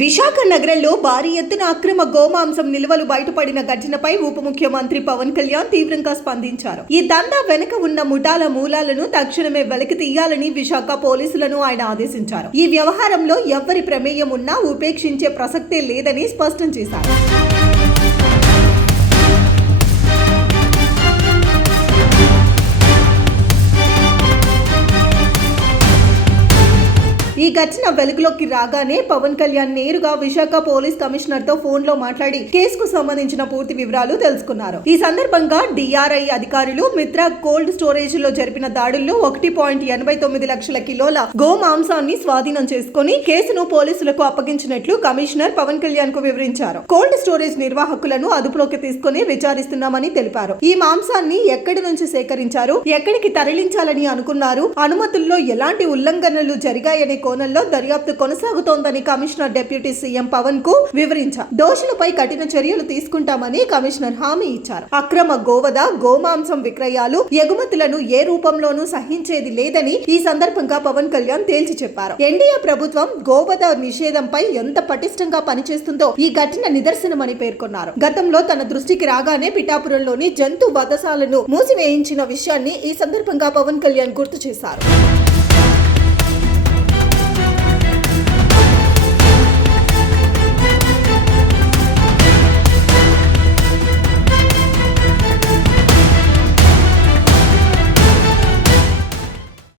విశాఖ నగరంలో భారీ ఎత్తున అక్రమ గోమాంసం నిల్వలు బయటపడిన ఘటనపై ఉప ముఖ్యమంత్రి పవన్ కళ్యాణ్ తీవ్రంగా స్పందించారు. ఈ దందా వెనుక ఉన్న ముఠాల మూలాలను తక్షణమే వెలికి తీయాలని విశాఖ పోలీసులను ఆయన ఆదేశించారు. ఈ వ్యవహారంలో ఎవ్వరి ప్రమేయం ఉన్నా ఉపేక్షించే ప్రసక్తే లేదని స్పష్టం చేశారు. ఈ ఘటన వెలుగులోకి రాగానే పవన్ కళ్యాణ్ నేరుగా విశాఖ పోలీస్ కమిషనర్ తో ఫోన్ లో మాట్లాడి కేసుకు సంబంధించిన పూర్తి వివరాలు తెలుసుకున్నారు. ఈ సందర్భంగా డిఆర్ఐ అధికారులు మిత్ర కోల్డ్ స్టోరేజ్ లో జరిపిన దాడుల్లో 1.89 లక్షల కిలోల గోమాంసాన్ని స్వాధీనం చేసుకుని కేసును పోలీసులకు అప్పగించినట్లు కమిషనర్ పవన్ కళ్యాణ్ కు వివరించారు. కోల్డ్ స్టోరేజ్ నిర్వాహకులను అదుపులోకి తీసుకుని విచారిస్తున్నామని తెలిపారు. ఈ మాంసాన్ని ఎక్కడి నుంచి సేకరించారు, ఎక్కడికి తరలించాలని అనుకున్నారు, అనుమతుల్లో ఎలాంటి ఉల్లంఘనలు జరిగాయనే కోణంలో దర్యాప్తు కొనసాగుతోందని కమిషనర్ డిప్యూటీ సీఎం పవన్ కు వివరించారు. దోషులపై కఠిన చర్యలు తీసుకుంటామని కమిషనర్ హామీ ఇచ్చారు. అక్రమ గోవధ, గోమాంసం విక్రయాలు, ఎగుమతులను ఏ రూపంలోనూ సహించేది లేదని ఈ సందర్భంగా పవన్ కళ్యాణ్ తేల్చి చెప్పారు. ఎన్డీఏ ప్రభుత్వం గోవధ నిషేధంపై ఎంత పటిష్టంగా పనిచేస్తుందో ఈ ఘటన నిదర్శనమని పేర్కొన్నారు. గతంలో తన దృష్టికి రాగానే పిఠాపురంలోని జంతు వధశాలను మూసివేయించిన విషయాన్ని ఈ సందర్భంగా పవన్ కళ్యాణ్ గుర్తు చేశారు.